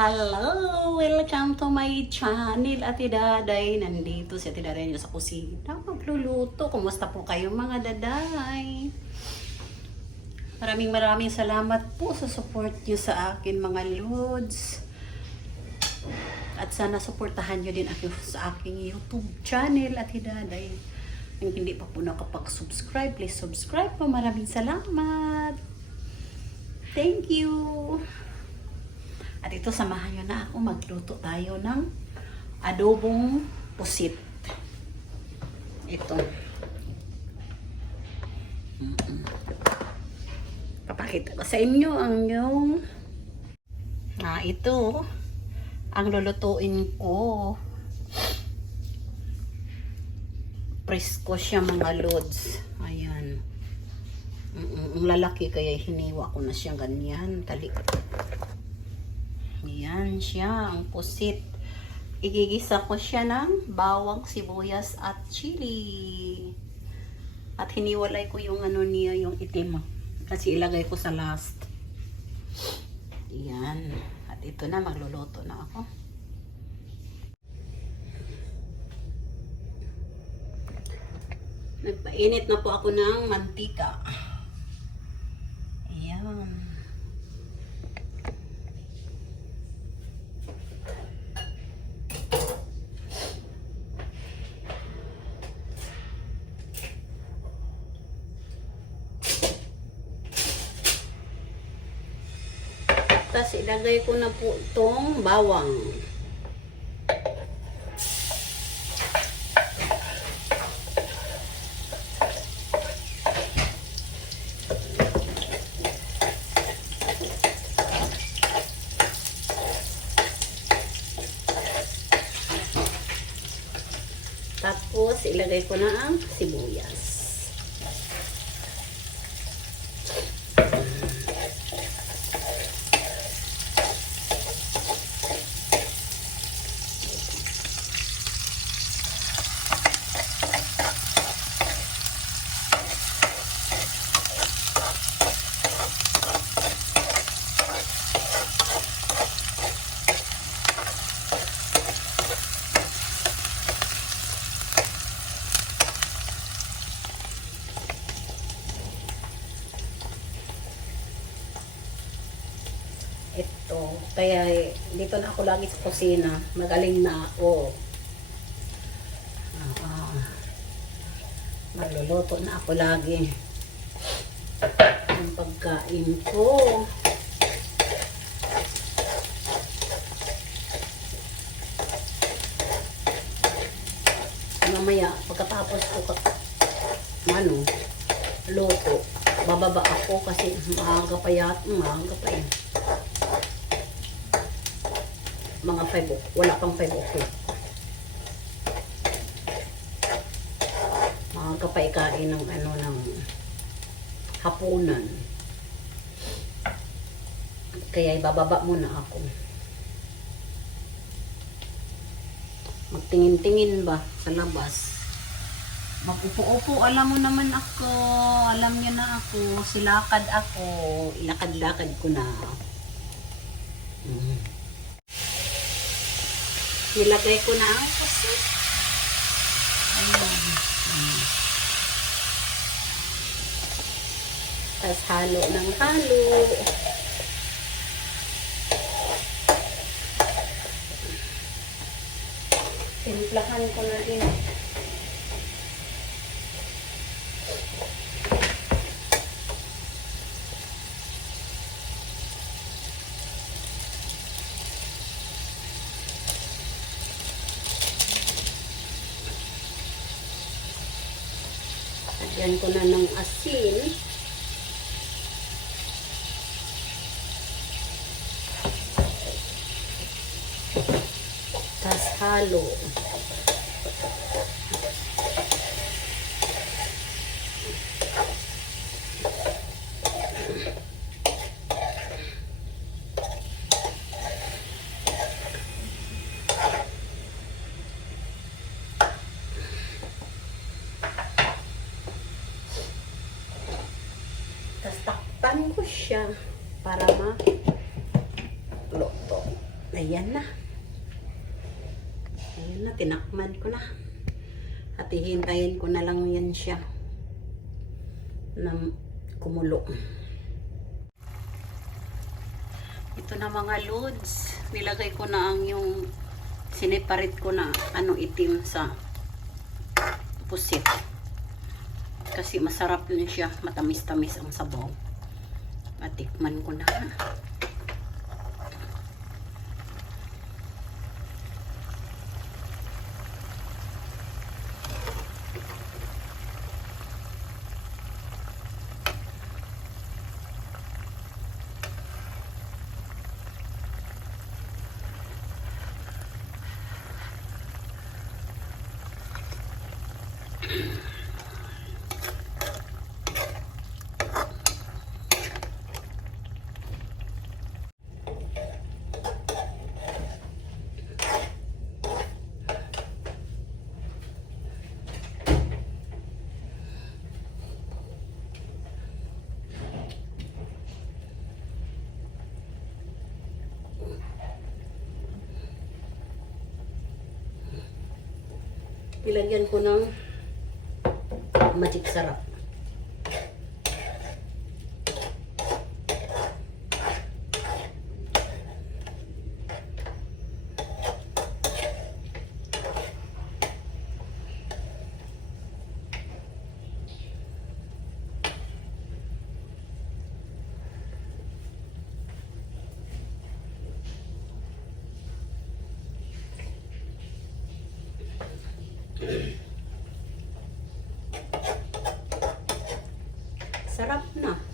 Hello! Welcome to my channel, Ate Daday. Nandito si Ate Daday sa kusina. Magluluto. Kumusta po kayo mga daday? Maraming maraming salamat po sa support niyo sa akin mga lods. At sana suportahan niyo din ako sa aking YouTube channel, Ate Daday. Kung hindi pa po nakapag-subscribe, please subscribe po. Maraming salamat. Thank you. At ito, samahan nyo na ako. Magluto tayo ng adobong pusit. Ito. Mm-mm. Papakita ko sa inyo ang yung ah, ito ang lulutuin ko. Presko siya mga lods. Ayan. Ang lalaki kaya hiniwa ko na siya ganyan. Tali. Yan siya, ang pusit. Igigisa ko siya ng bawang, sibuyas at chili. At hiniwalay ko yung ano niya, yung itim. Kasi ilagay ko sa last. Yan. At ito na, magluluto na ako. Nagpainit na po ako ng mantika. Ayan. Tapos ilagay ko na po itong bawang. Tapos ilagay ko na ang sibuyas. Ito. Kaya eh, dito na ako lagi sa kusina. Magaling na ako. Ah, magluluto na ako lagi. Ang pagkain ko. Mamaya, pagkatapos ko ka- ano, luto, bababa ako kasi maaga pa yat, maaga pa yun mga 5 o'clock. Wala pang 5 o'clock. Maaga pa ikain ng ano ng hapunan. Kaya ibababa muna ako. Magtingin-tingin ba sa labas? Mag-upo-upo, alam mo naman ako. Alam niyo na ako. Silakad ako. Ilakad-lakad ko na. Mm. Nilagay ko na ang pusit. Ayan. Tapos halo ng halo. Timplahan ko na din. Lagyan ko na ng asin. Tapos halo. Tapos takpan ko siya para ma luto. ayan na. Na, tinakman ko na. At hihintayin ko na lang yan siya na kumulo. Ito na mga loads. Nilagay ko na ang yung sineparate ko na ano itim sa pusit. Kasi masarap yun siya. Matamis-tamis ang sabaw. Matikman ko na. Ilagyan ko ng magic sarap. Sarap na.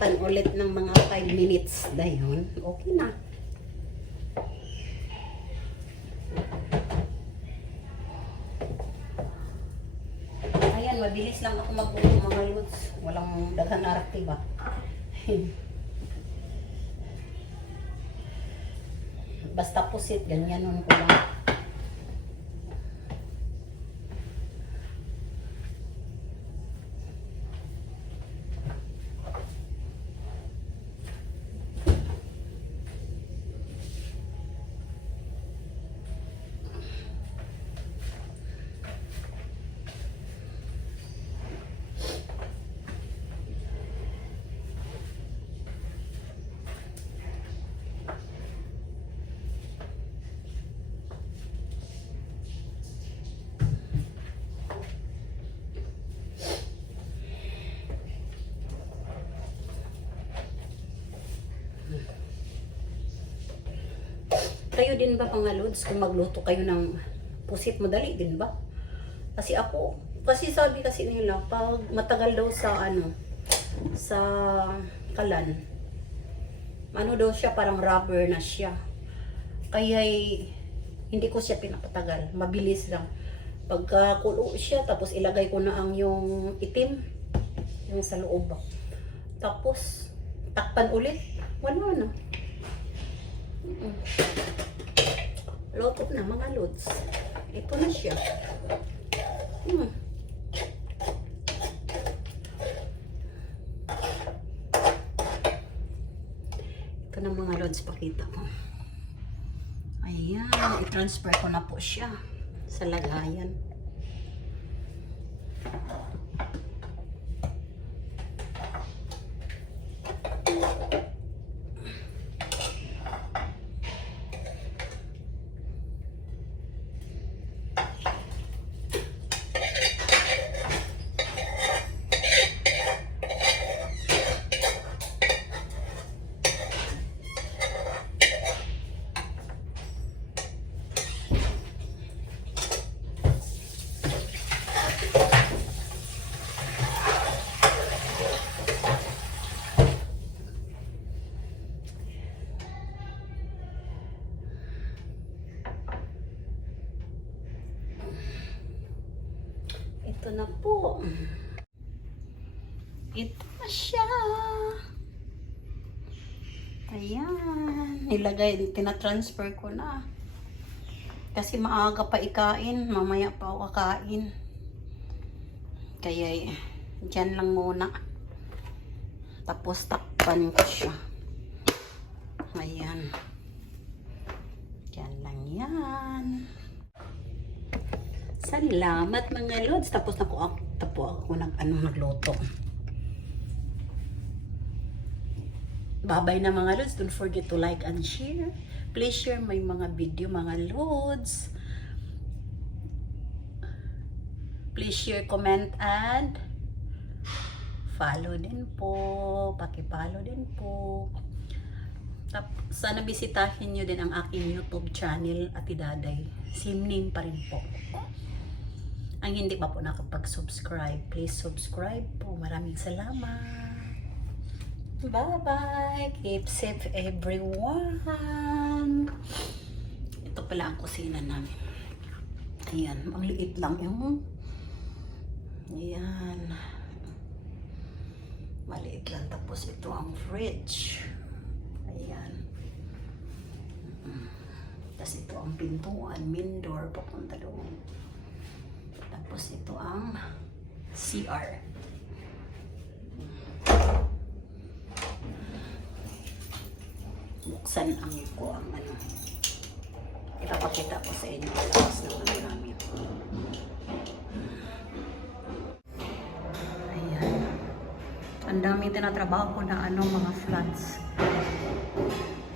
Takpan ulit ng mga 5 minutes dayon. Okay na. Ayan, mabilis lang ako magbuo mga lods. Walang daghang arak, diba? Basta pusit, ganyan nun ko lang. Kayo din ba mga lods kung magluto kayo ng pusit madali din ba? Kasi ako, kasi sabi kasi nila pag matagal daw sa ano sa kalan ano daw siya parang rubber na siya. Kaya hindi ko siya pinapatagal, mabilis lang. Pagka kulo siya tapos ilagay ko na ang yung itim yung sa loob. Tapos takpan ulit, wala na. Lotot na mga lods. Ito na siya. Hmm. Ito na mga lods, pakita ko. Ayan, i-transfer ko na po siya sa lagayan. Ito na siya. Ayan. Nilagay, tinatransfer ko na. Kasi maaga pa ikain. Mamaya pa ako kakain. Kaya, dyan lang muna. Tapos takpan ko siya. Ayan. Dyan lang yan. Salamat mga lods. Tapos na ko tapo ako nag ano nagluto. Babay na mga lods. Don't forget to like and share. Please share my mga video mga lods. Please share, comment, and follow din po. Paki-follow din po. Sana bisitahin nyo din ang aking YouTube channel, Ati Daday. Same pa rin po. Ang hindi pa po nakapag-subscribe, please subscribe po. Maraming salamat. Bye-bye. Keep safe everyone. Ito pala ang kusina namin. Ayan, ang liit lang yung Ayan. Maliit lang. Tapos ito ang fridge. Ayan. Mm. Tapos ito ang pintuan, main door, papunta doon. Tapos ito ang CR. Buksan ang ko ang ano. Ipapakita ko sa inyo ang labas ng ano namin. Ayan. Ang dami tinatrabaho ko na ano, mga flats.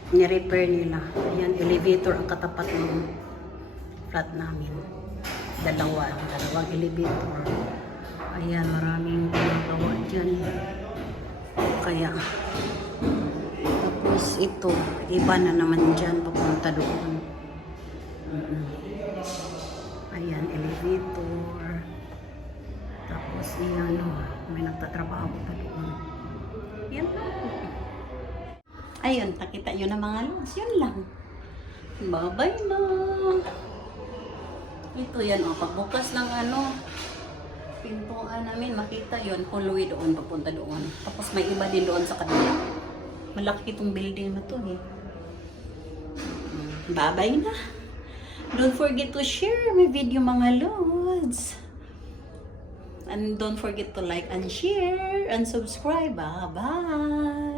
Ni-repair nila. Ayan, elevator ang katapat ng flat namin. Dalawa, dalawang elevator. Ayan, maraming ginagawa dyan. Kaya, tapos ito, iba na naman dyan, papunta doon. Mm-mm. Ayan, elevator. Tapos iyan, may nagtatrabaho pa doon. Yan. Ayun, nakita nyo na mga lods. Yun lang. Bye-bye na. Ito yan, oh, pagbukas ng ano, pintuan namin, makita yon hallway doon, papunta doon. Tapos may iba din doon sa kabila. Malaki itong building na to eh. Bye-bye na. Don't forget to share my video mga lods. And don't forget to like and share and subscribe. Bye-bye.